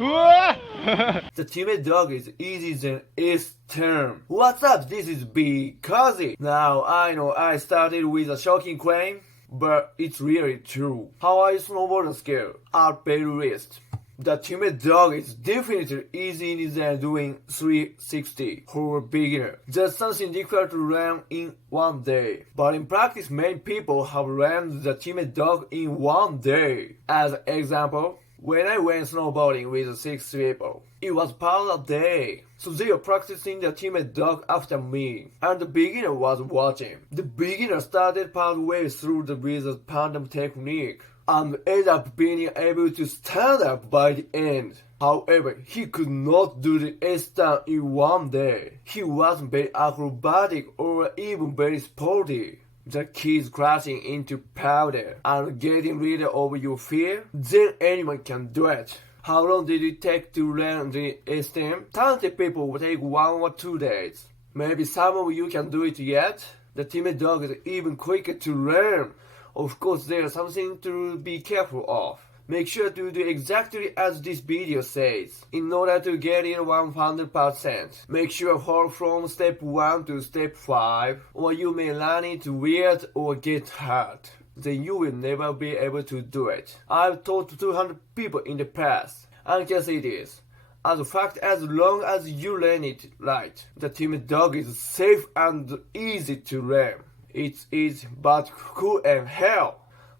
The Tamedog is easier than its term. What's up? This is B-koji. Now I know I started with a shocking claim, but it's really true. How I snowboard skill at very least. The Tamedog is definitely easier than doing 360 for a beginner. Just something difficult to learn in one day. But in practice, many people have learned the Tamedog in one day. As an example, when I went snowboarding with 6 people, it was part of the day. So they were practicing the Tamedog after me, and the beginner was watching. The beginner started partway through with the pandem technique, and ended up being able to stand up by the end. However, he could not do the S-stand in one day. He wasn't very acrobatic or even very sporty. The key is crashing into powder and getting rid of your fear. Then anyone can do it. How long did it take to learn the S-stand? Talented people will take 1 or 2 days. Maybe some of you can do it yet. The Tamedog is even quicker to learn. Of course, there's something to be careful of. Make sure to do exactly as this video says, in order to get it 100%. Make sure hold from step 1 to step 5, or you may learn it weird or get hurt. Then you will never be able to do it. I've taught 200 people in the past, and can say this. As a fact, as long as you learn it right, the Tamedog is safe and easy to learn. It's easy but cool and hell.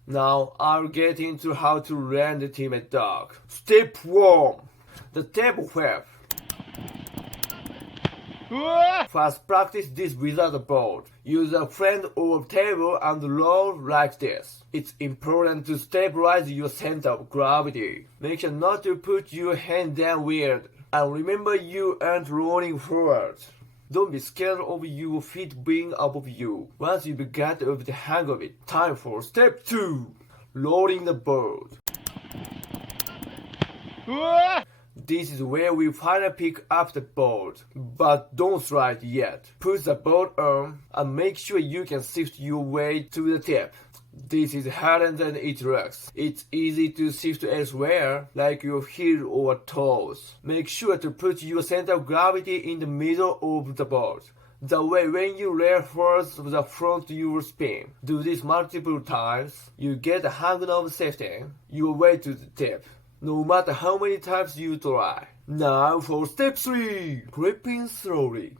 Now I'll get into how to learn the Tamedog. Step 1. The table whip. First, practice this without a board. Use a friend or table and roll like this. It's important to stabilize your center of gravity. Make sure not to put your hand down weird. And remember you aren't rolling forward. Don't be scared of your feet being above you. Once you get over the hang of it, time for step 2. Rolling the board. This is where we finally pick up the board, but don't slide yet. Put the board on and make sure you can shift your weight to the tip. This is harder than it looks. It's easy to shift elsewhere, like your heel or toes. Make sure to put your center of gravity in the middle of the board. That way, when you rear first the front, you will spin. Do this multiple times. You get the hang of shifting your way to the tip, no matter how many times you try. Now for step 3, gripping slowly.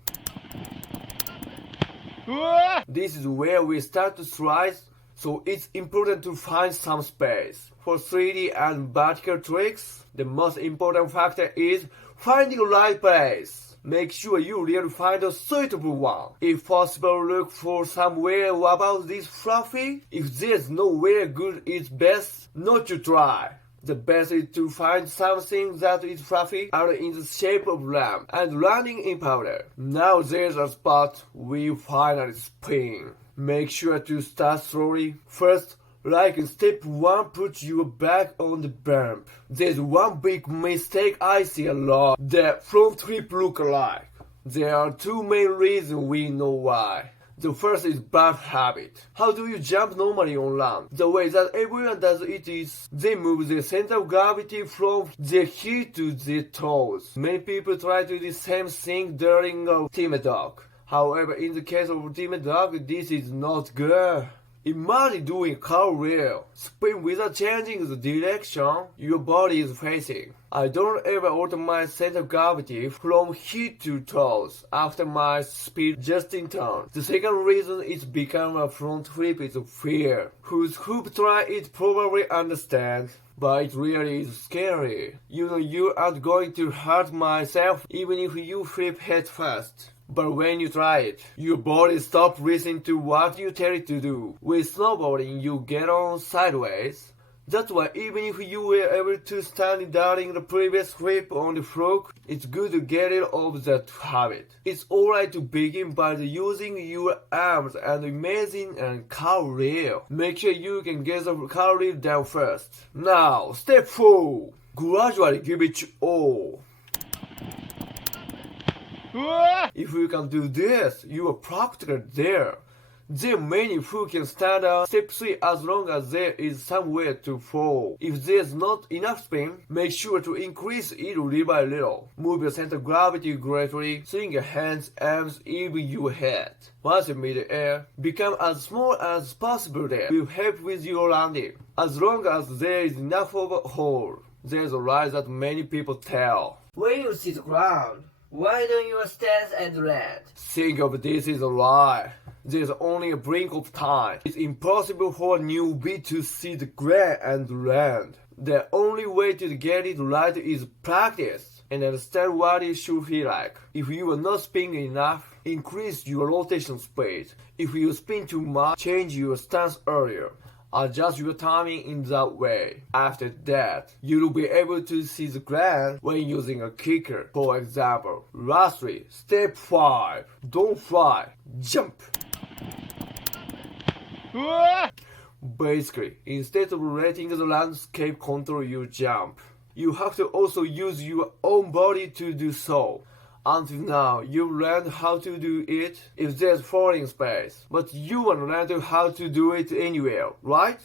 This is where we start to slide, so it's important to find some space. For 3D and vertical tricks, the most important factor is finding the right place. Make sure you really find a suitable one. If possible, look for somewhere about this fluffy. If there's nowhere good, it's best not to try. The best is to find something that is fluffy and in the shape of lamp and landing in powder. Now there's a spot we finally spin. Make sure to start slowly. First, like in step 1, put your back on the bump. There's one big mistake I see a lot. The front flip look alike. There are 2 main reasons we know why. The first is bad habit. How do you jump normally on land? The way that everyone does it is they move the center of gravity from their heel to their toes. Many people try to do the same thing during a Tamedog. However, in the case of Tamedog, this is not good. Imagine doing cartwheel. Spin without changing the direction your body is facing. I don't ever alter my center of gravity from heel to toes after my speed just in turn. The second reason it's become a front flip is fear. Who's who try it probably understand. But it really is scary. You know you aren't going to hurt myself even if you flip head first. But when you try it, your body stops listening to what you tell it to do. With snowboarding, you get on sideways. That's why even if you were able to stand during the previous flip on the fluke, it's good to get rid of that habit. It's alright to begin by using your arms and imagine a cartwheel. Make sure you can get the cartwheel down first. Now, step 4. Gradually give it your all. If you can do this, you are practically there. There are many who can stand on step 3 as long as there is somewhere to fall. If there's not enough spin, make sure to increase it little by little. Move your center of gravity greatly, swing your hands, arms, even your head. Once you're mid-air, become as small as possible there. Will help with your landing. As long as there is enough of a hold. There's a lie that many people tell. When you see the ground, widen your stance and land. Think of this as a lie. There's only a blink of time. It's impossible for a newbie to see the ground and land. The only way to get it right is practice and understand what it should feel like. If you are not spinning enough, increase your rotation speed. If you spin too much, change your stance earlier. Adjust your timing in that way. After that, you will be able to see the ground when using a kicker. For example, lastly, step 5. Don't fly, jump. Basically, instead of letting the landscape control your jump, you have to also use your own body to do so. Until now, you've learned how to do it if there's falling space, but you want to learn how to do it anywhere, right?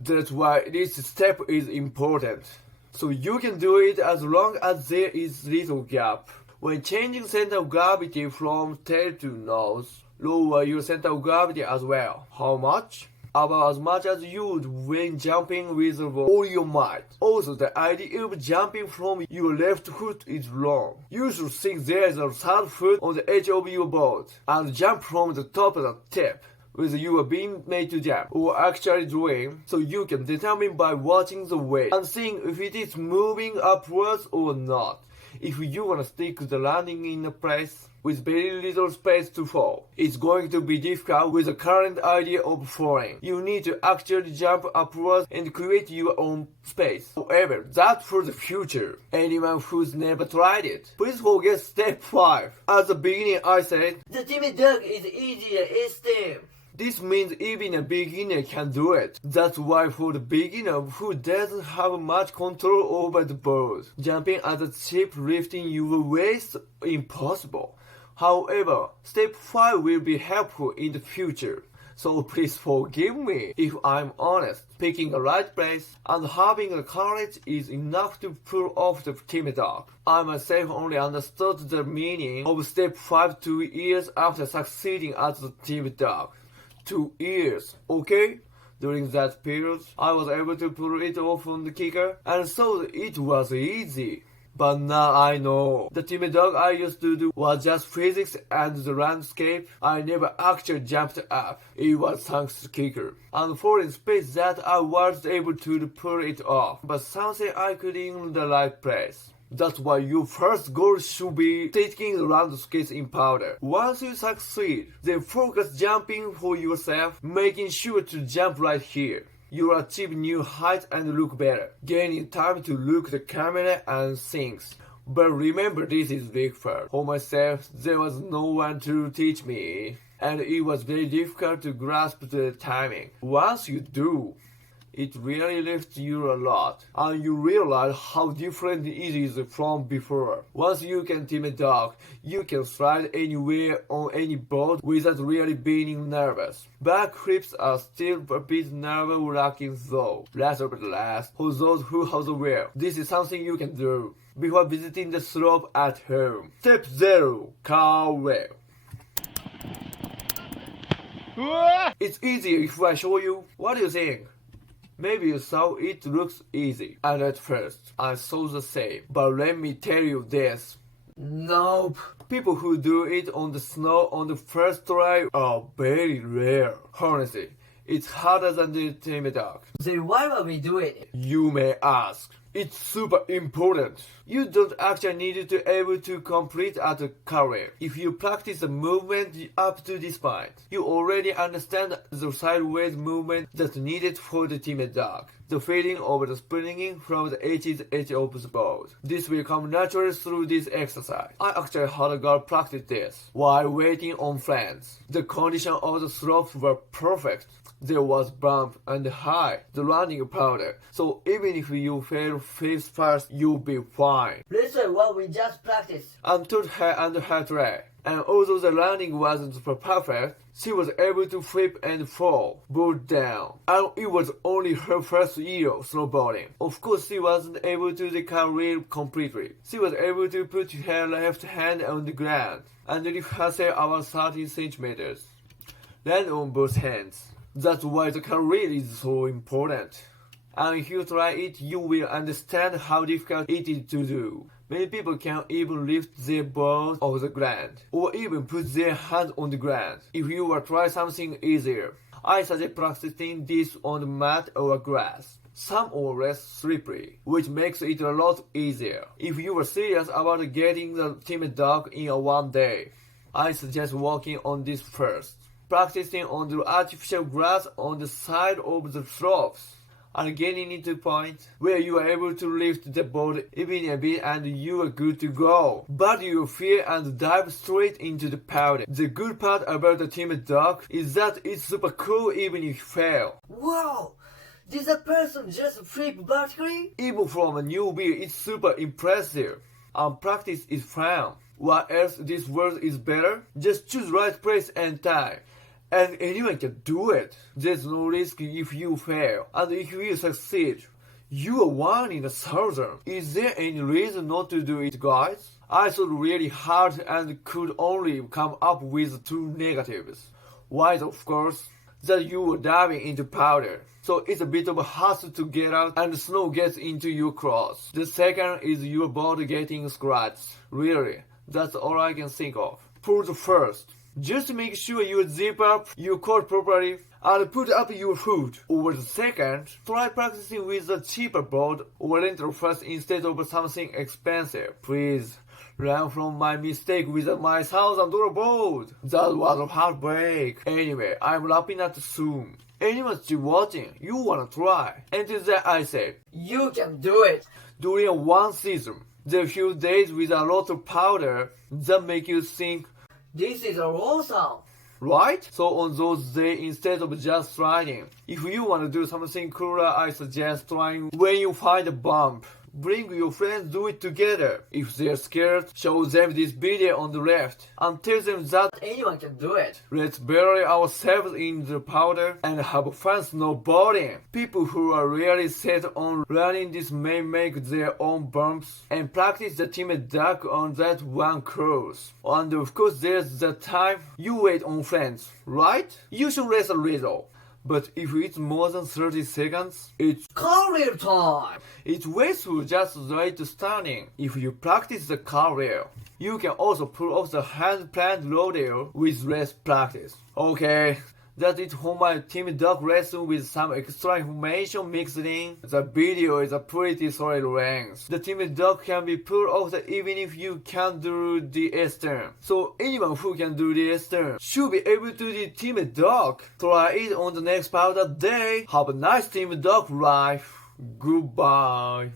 That's why this step is important. So you can do it as long as there is little gap. When changing center of gravity from tail to nose, lower your center of gravity as well. How much? About as much as you would when jumping with all your might. Also, the idea of jumping from your left foot is wrong. You should think there is a third foot on the edge of your board and jump from the top of the tip with you being made to jump or actually doing, so you can determine by watching the weight and seeing if it is moving upwards or not. If you want to stick the landing in a place with very little space to fall, it's going to be difficult with the current idea of falling. You need to actually jump upwards and create your own space. However, that's for the future. Anyone who's never tried it, please forget step 5. At the beginning I said, the Tamedog is easier each time. This means even a beginner can do it. That's why for the beginner who doesn't have much control over the board, jumping at the tip lifting your waist impossible. However, step 5 will be helpful in the future. So please forgive me if I'm honest. Picking the right place and having the courage is enough to pull off the Tamedog. I myself only understood the meaning of step 5 2 years after succeeding at the Tamedog. 2 years, okay? During that period, I was able to pull it off on the kicker, and so it was easy. But now I know. The Tamedog I used to do was just physics and the landscape. I never actually jumped up. It was thanks to kicker. And for in space that I was able to pull it off. But something I could in the right place. That's why your first goal should be taking the landscapes in powder. Once you succeed, then focus jumping for yourself, making sure to jump right here. You'll achieve new heights and look better, gaining time to look at the camera and things. But remember, this is big first. For myself, there was no one to teach me, and it was very difficult to grasp the timing. Once you do, it really lifts you a lot, and you realize how different it is from before. Once you can Tamedog, you can slide anywhere on any board without really being nervous. Backflips are still a bit nerve-wracking though. Last but last, for those who are aware, this is something you can do before visiting the slope at home. Step 0. Cartwheel. It's easier if I show you. What do you think? Maybe you thought it looks easy, and at first, I thought the same. But let me tell you this. Nope. People who do it on the snow on the first try are very rare. Honestly, it's harder than the Tamedog. Then why are we doing it? You may ask. It's super important. You don't actually need to be able to complete at a cartwheel. If you practice the movement up to this point, you already understand the sideways movement that's needed for the Tamedog. The feeling of the springing from the edge of the board. This will come naturally through this exercise. I actually had a girl practice this while waiting on friends. The condition of the slopes were perfect. There was bump and high, the landing powder. So even if you fail face first, you'll be fine. Listen what we just practiced. And told her and her try. And although the landing wasn't super perfect, she was able to flip and fall, board down. And it was only her first year of snowboarding. Of course, she wasn't able to do the cartwheel completely. She was able to put her left hand on the ground and lift herself about 30 centimeters. Land on both hands. That's why the cartwheel is so important. And if you try it, you will understand how difficult it is to do. Many people can't even lift their board off the ground, or even put their hands on the ground. If you will try something easier, I suggest practicing this on the mat or grass. Some are less slippery, which makes it a lot easier. If you are serious about getting the Tamedog in a one day, I suggest working on this first. Practicing on the artificial grass on the side of the slopes, and getting into a point where you are able to lift the board even a bit and you are good to go. But you fear and dive straight into the powder. The good part about the Tamedog is that it's super cool even if you fail. Wow! Did that person just flip vertically? Even from a newbie, it's super impressive. And practice is fun. What else this world is better? Just choose right place and time. And anyone can do it. There's no risk if you fail. And if you succeed, you are one in 1,000. Is there any reason not to do it, guys? I thought really hard and could only come up with 2 negatives. One, of course, that you were diving into powder. So it's a bit of a hassle to get out and snow gets into your clothes. The second is your board getting scratched. Really, that's all I can think of. For the first, just make sure you zip up your coat properly and put up your hood. Over the second, try practicing with a cheaper board or rental first instead of something expensive. Please, learn from my mistake with my $1,000 board. That was a heartbreak. Anyway, I'm wrapping up soon. Anyone still watching, you wanna try. Until then I say, You can do it! during one season, there are few days with a lot of powder that make you think, This is awesome! right? So on those days, instead of just trying, if you want to do something cooler, I suggest trying when you find a bump. Bring your friends, do it together. If they're scared, show them this video on the left and tell them that Anyone can do it! let's bury ourselves in the powder and have fun snowboarding. People who are really set on learning this may make their own bumps and practice the Tamedog on that one course. And of course there's the time you wait on friends, right? You should rest a little. But if it's more than 30 seconds, it's Cartwheel time! it's wasteful just right standing. If you practice the cartwheel, you can also pull off the hand plant rodeo with less practice. Okay, that's it for my Tamedog lesson with some extra information mixed in. The video is a pretty solid length. The Tamedog can be pulled off even if you can't do the S-turn. So anyone who can do the S-turn should be able to do the Tamedog. Try it on the next powder day. Have a nice Tamedog life. Goodbye.